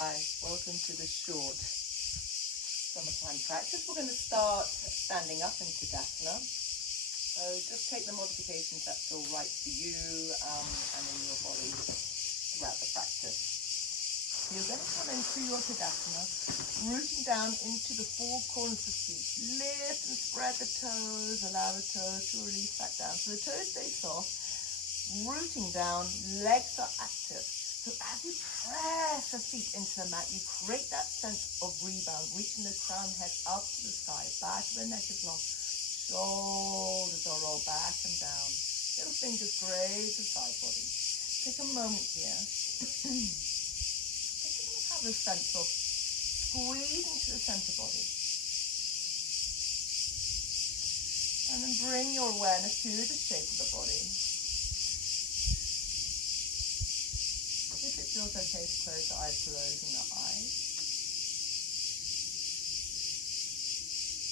Hi, welcome to the short summertime practice. We're going to start standing up in Tadasana. So just take the modifications that feel right for you and in your body throughout the practice. You're going to come into your Tadasana, rooting down into the four corners of the feet. Lift and spread the toes, allow the toes to release back down. So the toes stay soft, rooting down, legs are active. So as you press the feet into the mat, you create that sense of rebound, reaching the crown head up to the sky, back of the neck is long, shoulders are rolled back and down, little fingers graze the side body. Take a moment here, just to have a sense of squeezing to the center body. And then bring your awareness to the shape of the body. If it feels okay to close the eyes, closing the eyes.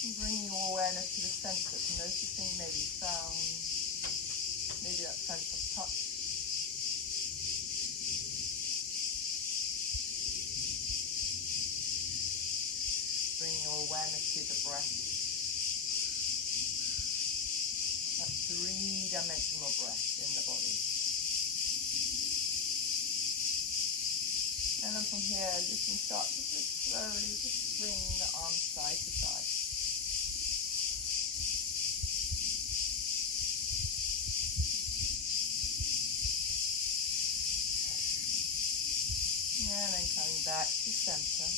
And bring your awareness to the senses, noticing maybe sound, maybe that sense of touch. Bring your awareness to the breath. That three-dimensional breath in the body. And then from here, you can start to just slowly just swing the arms side to side. And then coming back to center,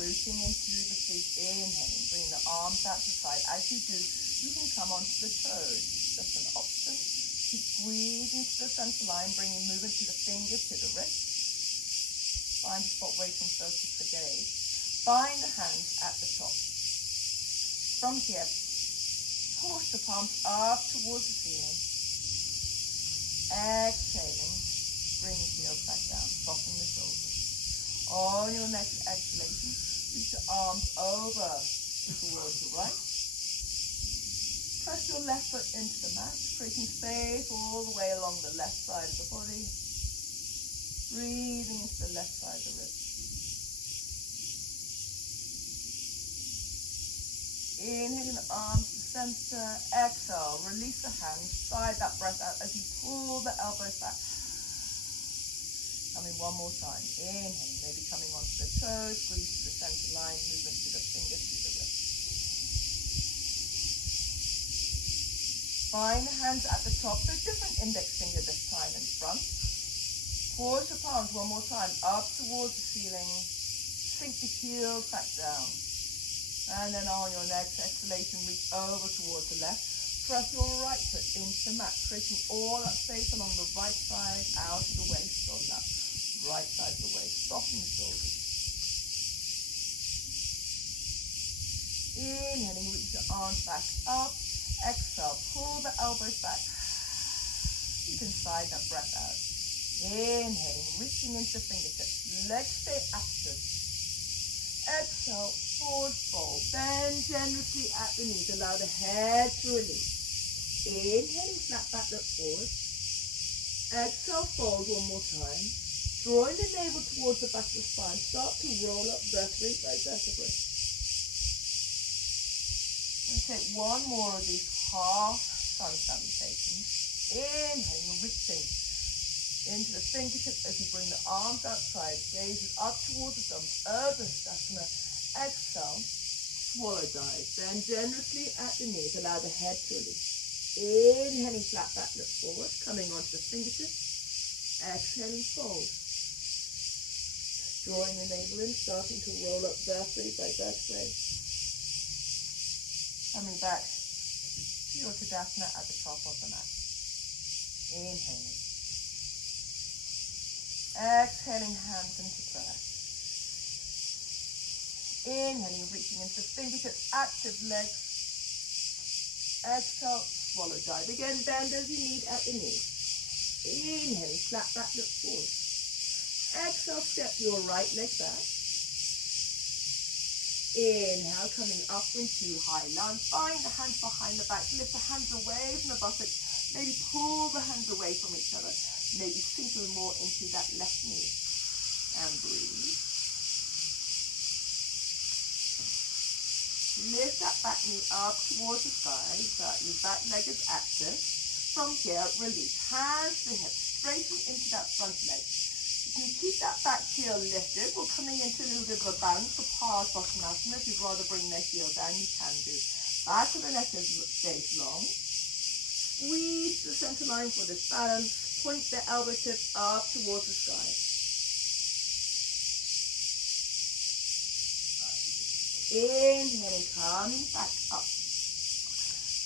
rooting into the feet, inhaling, bring the arms out to the side. As you do, you can come onto the toes, just an option. Keep squeezing to the center line, bringing movement to the fingers, to the wrist. Find a spot where you can focus the gaze. Find the hands at the top. From here, push the palms up towards the ceiling. Exhaling, bring the heels back down, soften the shoulders. On your next exhalation, reach your arms over towards the right. Press your left foot into the mat, creating space all the way along the left side of the body. Breathing into the left side of the ribs. Inhaling the arms to center. Exhale. Release the hands. Slide that breath out as you pull the elbows back. Coming one more time. Inhaling. Maybe coming onto the toes. Squeeze to the center line. Movement to the fingers, to the wrist. Find the hands at the top. So different index finger this time in front. Push your palms one more time, up towards the ceiling, sink the heels back down. And then on your next exhalation, reach over towards the left. Press your right foot into the mat, creating all that space along the right side, out of the waist, on that right side of the waist. Soften the shoulders. Inhaling, reach your arms back up. Exhale, pull the elbows back. You can sigh that breath out. Inhaling, reaching into the fingertips. Legs stay active. Exhale, forward fold. Bend generously at the knees. Allow the head to release. Inhaling, flat back, look forward. Exhale, fold one more time. Drawing the navel towards the back of the spine. Start to roll up vertebrae by vertebrae. And take one more of these half sun salutations. Inhaling, reaching into the fingertips as you bring the arms outside, gazes up towards the thumbs, Urdhva. Exhale, swallow dive. Bend generously at the knees, allow the head to release. Inhaling, flat back, look forward, coming onto the fingertips. Exhaling, fold. Drawing the navel in, starting to roll up vertebrae by vertebrae. Coming back to your Tadasana at the top of the mat. Inhaling. Exhaling, hands into prayer. Inhaling, reaching into fingertips, active legs. Exhale, swallow dive. Again, bend as you need at the knees. Inhaling, flat back, look forward. Exhale, step your right leg back. Inhale, coming up into high lunge. Find the hands behind the back. Lift the hands away from the buttocks. Maybe pull the hands away from each other. Maybe sink a little more into that left knee. And breathe. Lift that back knee up towards the sky. That your back leg is active. From here, release. Hands to the hips. Straighten into that front leg. You can keep that back heel lifted. We're coming into a little bit of a balance for Padmasana. If you'd rather bring the heel down, you can do. Back of the neck stays long. Squeeze the center line for this balance. Point the elbow tips up towards the sky. Inhaling, coming back up.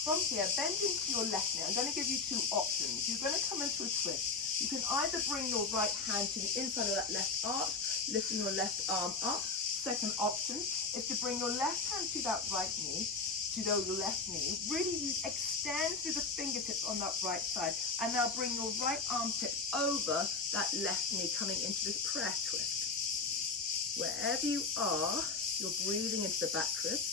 From here, bend into your left knee. I'm going to give you two options. You're going to come into a twist. You can either bring your right hand to the inside of that left arch, lifting your left arm up. Second option is to bring your left hand to that right knee, to your left knee. Really extend through the fingertips on that right side. And now bring your right armpit over that left knee, coming into this prayer twist. Wherever you are, you're breathing into the back ribs.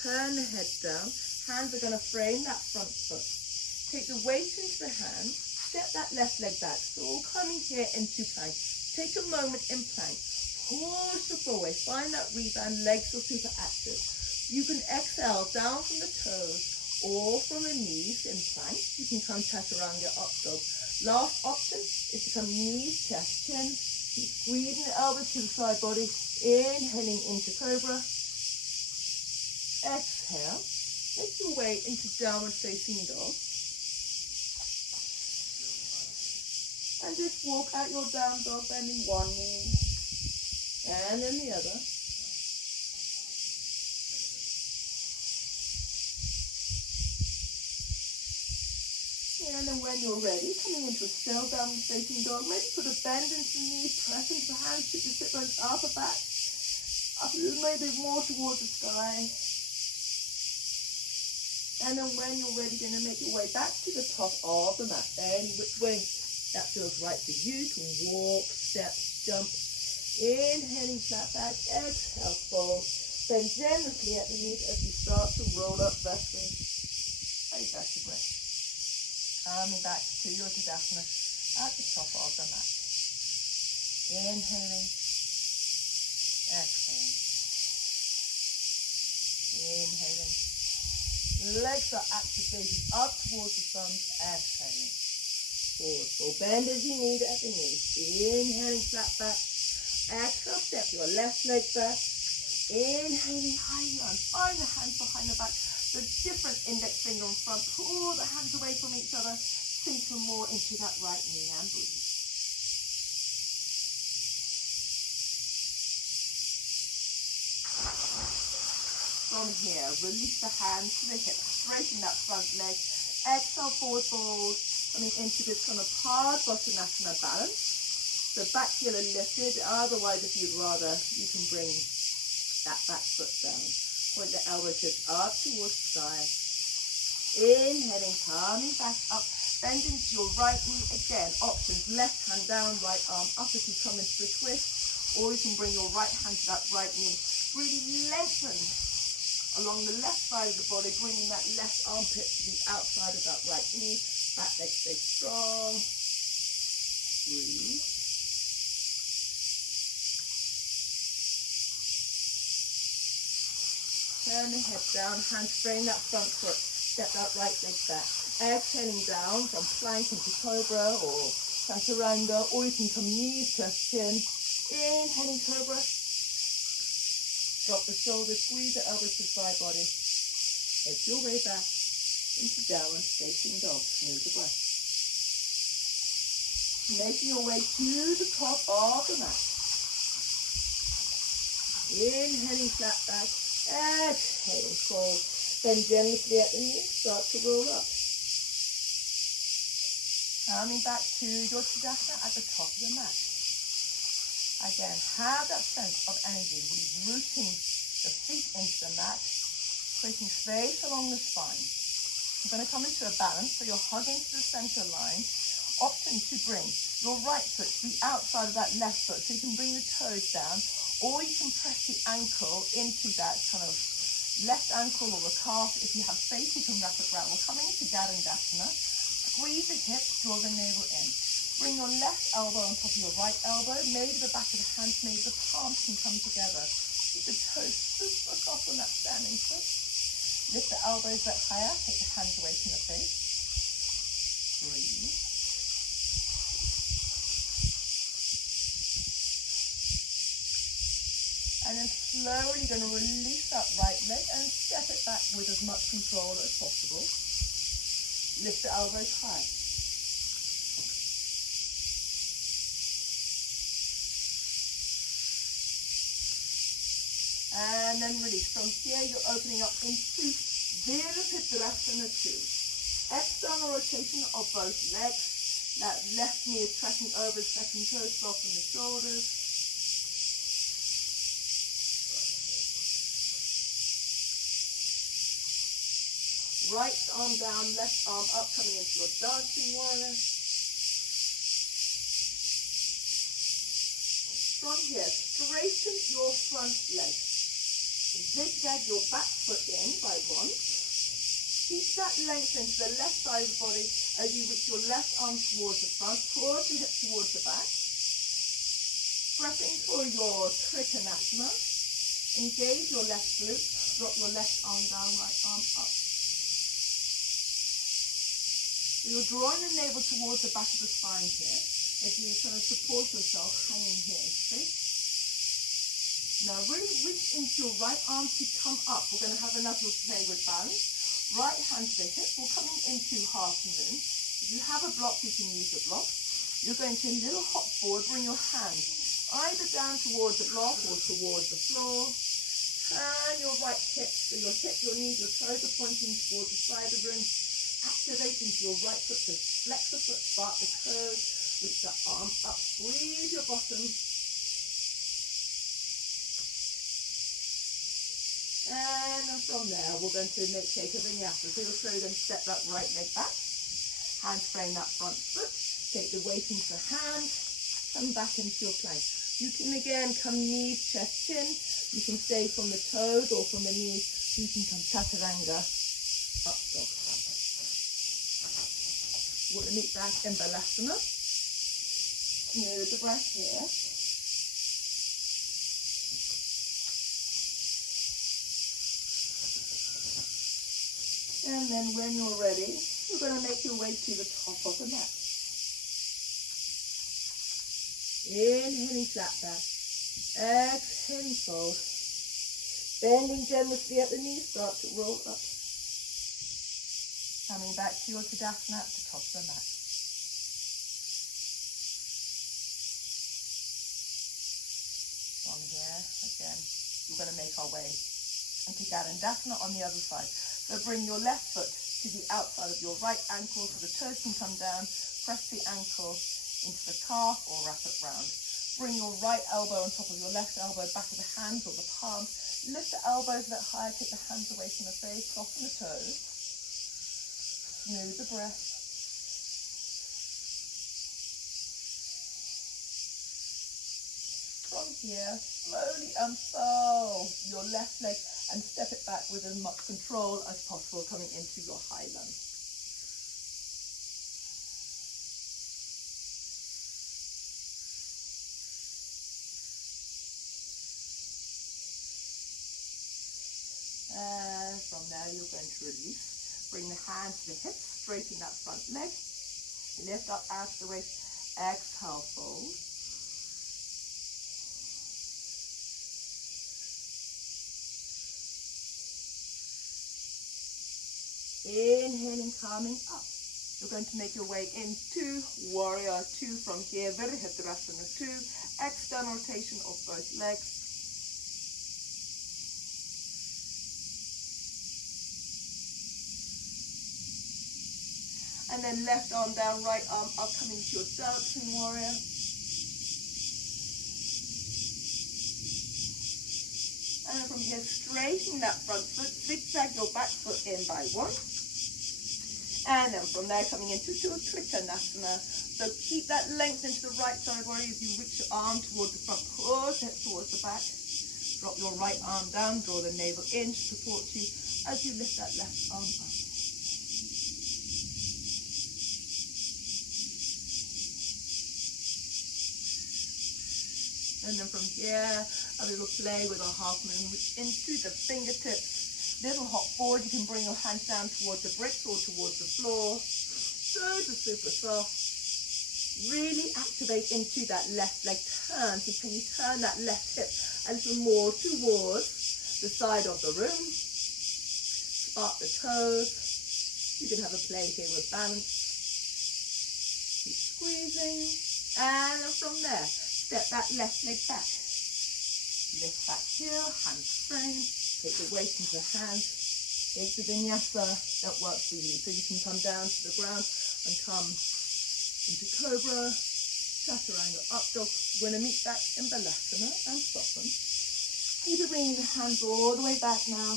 Turn the head down. Hands are going to frame that front foot. Take the weight into the hands. Step that left leg back. So we're coming here into plank. Take a moment in plank. Push the forward. Find that rebound. Legs are super active. You can exhale down from the toes or from the knees in plank. You can come chaturanga up dog. Last option is to come knees, chest, chin. Keep squeezing the elbows to the side body. Inhaling into cobra. Exhale. Make your way into downward facing dog. And just walk out your down dog, bending one knee and then the other. And then when you're ready, coming into a still downward facing dog, maybe put a bend into the knee, press into the hands, keep the sit bones up and back. Up a little maybe more towards the sky. And then when you're ready, you're going to make your way back to the top of the mat. Any which way that feels right for you. You can walk, step, jump. Inhaling flat back, exhale, fold. Bend generously at the knees as you start to roll up vertically. Take back your breath. Coming back to your Tadasana at the top of the mat. Inhaling, exhaling. Inhaling. Legs are activated up towards the thumbs, exhaling. Forward fold. Bend as you need at the knees. Inhaling, flat back. Exhale, step your left leg back. Inhaling, high lunge. Find the hands behind the back. The different index finger in front. Pull the hands away from each other. Sink more into that right knee and breathe. From here, release the hands to the hips. Straighten that front leg. Exhale, forward fold. Coming into this kind of Padmasana balance. So back heel are lifted. Otherwise, if you'd rather, you can bring that back foot down. Point the elbow tips up towards the sky. Inhaling, coming back up. Bend into your right knee. Again, options. Left hand down, right arm up if you come into the twist. Or you can bring your right hand to that right knee. Really lengthen along the left side of the body, bringing that left armpit to the outside of that right knee. Back leg stay strong. Breathe. Turn the head down, hands frame that front foot, step that right leg back. Exhaling down from plank into cobra or chaturanga, or you can come knees, chest, chin. Inhaling cobra. Drop the shoulders, squeeze the elbows to the side body. Make your way back into downward facing dog. Smooth the breath. Making your way to the top of the mat. Inhaling flat back. Exhaling, fold. Bend generously at the knees, start to roll up. Coming back to your Tadasana at the top of the mat. Again, have that sense of energy, really rooting the feet into the mat, creating space along the spine. You're going to come into a balance, so you're hugging to the center line. Option to bring your right foot to the outside of that left foot, so you can bring the toes down, or you can press the ankle into that kind of left ankle or the calf. If you have space, you can wrap it around. We're coming into Gadandasana. Squeeze the hips, draw the navel in. Bring your left elbow on top of your right elbow. Maybe the back of the hand, maybe the palms can come together. Keep the toes super soft on that standing foot. Lift the elbows a bit higher. Take the hands away from the face. Breathe. And then slowly going to release that right leg and step it back with as much control as possible. Lift the elbows high. And then release. From here, you're opening up into Virabhadrasana 2. External rotation of both legs. That left knee is tracking over the second toe, soften the shoulders. Right arm down, left arm up, coming into your dancing warrior. From here, straighten your front leg. Zigzag your back foot in by one. Keep that length into the left side of the body as you reach your left arm towards the front, towards the hip, towards the back. Prepping for your Trikonasana. Engage your left glute, drop your left arm down, right arm up. So you're drawing the navel towards the back of the spine here, as you kind of support yourself hanging here straight. Now really reach into your right arm to come up. We're going to have another play with balance. Right hand to the hip. We're coming into half moon. If you have a block, you can use the block. You're going to a little hop forward. Bring your hands either down towards the block or towards the floor. Turn your right hip. So your hip, your knees, your toes are pointing towards the side of the room. Activate into your right foot to flex the foot, spark the toes. Reach the arm up. Squeeze your bottom. And from there, we're going to take a vinyasa. So you're slowly going to step that right leg back. Hands frame that front foot. Take the weight into the hand. Come back into your plank. You can again come knees, chest, chin. You can stay from the toes or from the knees. You can come chaturanga, up dog. We're going to meet back in balasana. Smooth the breath here. And then when you're ready, you're going to make your way to the top of the mat. Inhaling flat back. Exhaling fold. Bending generously at the knees, start to roll up. Coming back to your Tadasana at the top of the mat. From here, again, we're going to make our way into Garandasana on the other side. So bring your left foot to the outside of your right ankle so the toes can come down. Press the ankle into the calf or wrap it round. Bring your right elbow on top of your left elbow, back of the hands or the palms. Lift the elbows a bit higher, take the hands away from the face, soften the toes. Smooth the breath. From here, slowly unfurl your left leg and step it back with as much control as possible, coming into your high lunge. And from there, you're going to release. Bring the hands to the hips, straighten that front leg. Lift up out of the waist. Exhale, fold. Inhaling, calming up. You're going to make your way into Warrior 2 from here. Virabhadrasana 2. External rotation of both legs. And then left arm down, right arm up, coming to your dancing warrior. And from here, straighten that front foot, zigzag your back foot in by one. And then from there, coming into your Trikonasana. So keep that length into the right side warrior as you reach your arm towards the front, push it towards the back. Drop your right arm down, draw the navel in to support you as you lift that left arm up. And then from here, a little play with our half moon, reach into the fingertips. Little hop forward, you can bring your hands down towards the bricks or towards the floor. Super soft. Really activate into that left leg turn. So can you turn that left hip a little more towards the side of the room? Spark the toes. You can have a play here with balance. Keep squeezing. And then from there, step that left leg back. Lift back here, hands frame. Take the weight into the hands. It's the vinyasa that works for you. So you can come down to the ground and come into cobra, chaturanga, up dog. We're going to meet back in balasana and soften. Keep bringing the hands all the way back now.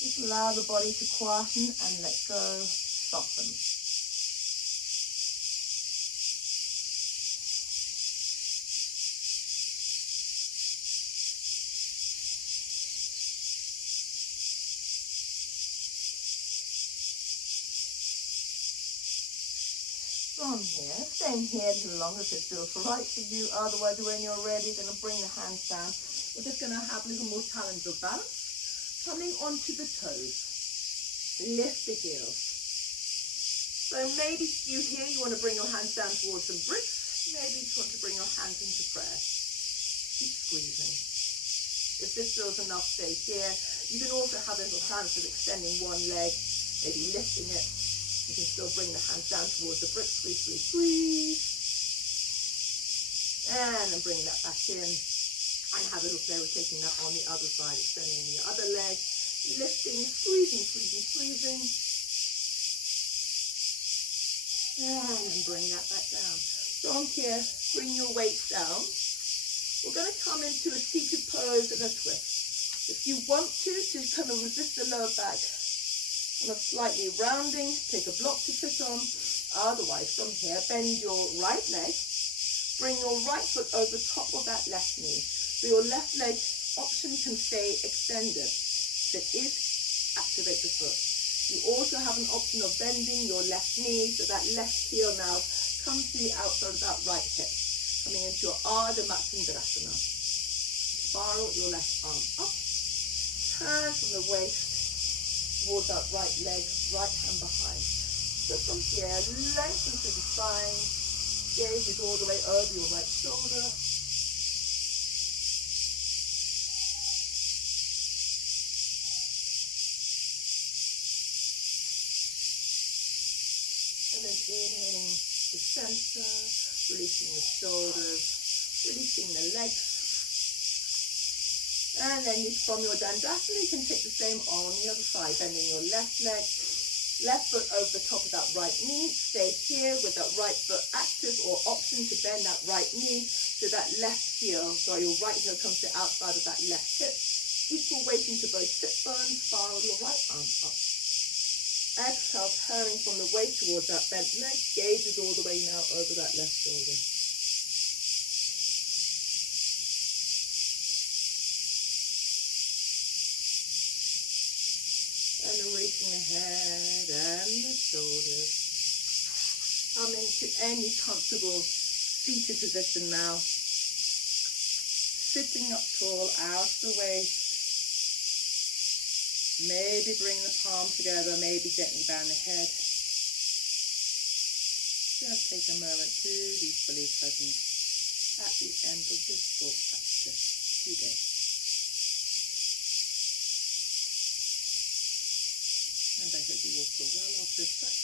Just allow the body to quieten and let go, soften. From here, staying here a little longer if it feels right for you. Otherwise, when you're ready, going to bring the hands down. We're just going to have a little more challenge of balance. Coming onto the toes. Lift the heels. So maybe you want to bring your hands down towards some bricks. Maybe you just want to bring your hands into prayer. Keep squeezing. If this feels enough, stay here. You can also have a little challenge of extending one leg, maybe lifting it. You can still bring the hands down towards the brick, squeeze, squeeze, squeeze. And then bring that back in. And have a little play with taking that on the other side, extending the other leg, lifting, squeezing, squeezing, squeezing. And then bring that back down. From here, bring your weights down. We're going to come into a seated pose and a twist. If you want to kind of resist the lower back, kind of slightly rounding, take a block to sit on. Otherwise, from here, bend your right leg, bring your right foot over top of that left knee. So your left leg option can stay extended. If it is, activate the foot. You also have an option of bending your left knee, so that left heel now comes to the outside of that right hip, coming into your Ardha Matsyendrasana. Spiral your left arm up, turn from the waist towards that right leg, right hand behind. So from here, lengthen through the spine, gaze is all the way over your right shoulder. And then inhaling the center, releasing the shoulders, releasing the legs. And then from your Dandasana, you can take the same on the other side, bending your left leg, left foot over the top of that right knee. Stay here with that right foot active or option to bend that right knee so that left heel, your right heel comes to the outside of that left hip. Equal weight into both sit bones, spiral your right arm up. Exhale, turning from the waist towards that bent leg, gazes all the way now over that left shoulder. And releasing the head and the shoulders. Coming to any comfortable seated position now. Sitting up tall, out the waist. Maybe bring the palms together, maybe gently bend the head. Just take a moment to be fully present at the end of this short practice today. And I hope you all feel well after this practice.